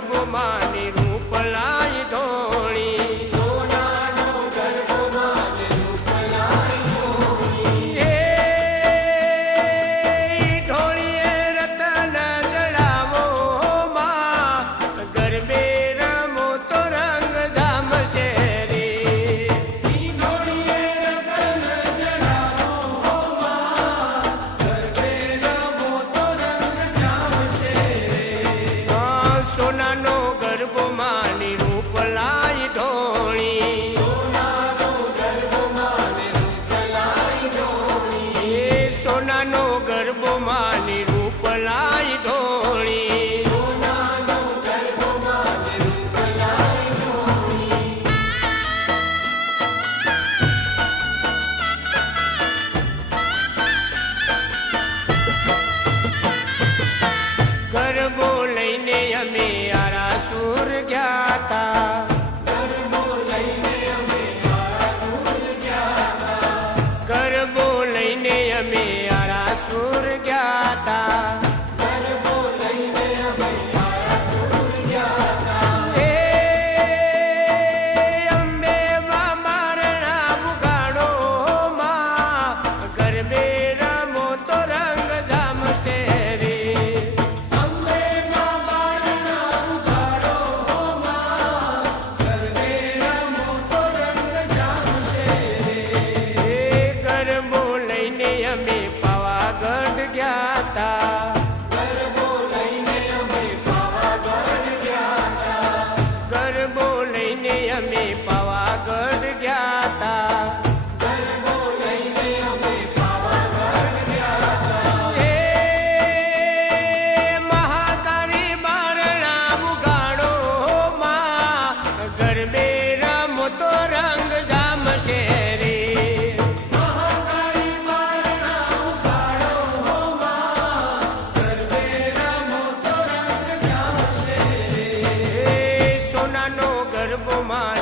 ગરબો માની રૂપ લાઈ ઢોળી સોનાનો ગરબો માને રૂપ લાઈ ઢોળી એ ઢોળીએ રતન જડાવો માં ગરબે રમો તો રંગ જામશે રે ઈ ઢોળીએ રતન જડાવો માં ગરબે રમો તો રંગ જામશે રે સોનાનો ગરબો માની રૂપ લાઈ ઢોળી સોનાનો ગરબો માને રૂપ લાઈ ઢોળી એ સોનાનો ગરબો માની રૂપ લાઈ ઢોળી સોનાનો ગરબો માને રૂપ લાઈ ઢોળી ગરબો લઈને અમે આરાસુર ગયા તા ગરબો લઈને અમે આરાસુર ગયા તા ગરબો લઈને અમે આરાસુર ગયા તા ગરબો લઈને અમે આરાસુર ગયા તા એ અંબે માં મારણા ઉગાડો માં ગરબે રમો તો રંગ જામશે રે અંબે માં બારણા ઉઘાડો માં ગરબે રમો તો રંગ જામશે રે એ ગરબો લઈને અમે પાવાગઢ ગયા તા ગરબો લઈને અમે પાવાગઢ ગયા તા ગરબો લઈને અમે પાવાગઢ ગયા તા ગરબો લઈને અમે પાવાગઢ ગયા તા એ મહાકાળી બારણા ઉગાડો માં ગરબે રમો તો રંગ જામશે રે મહાકાળી બારણા ઉઘાડો માં ગરબે રમો તો રંગ જામશે રે એ સોનાનો ગરબો માં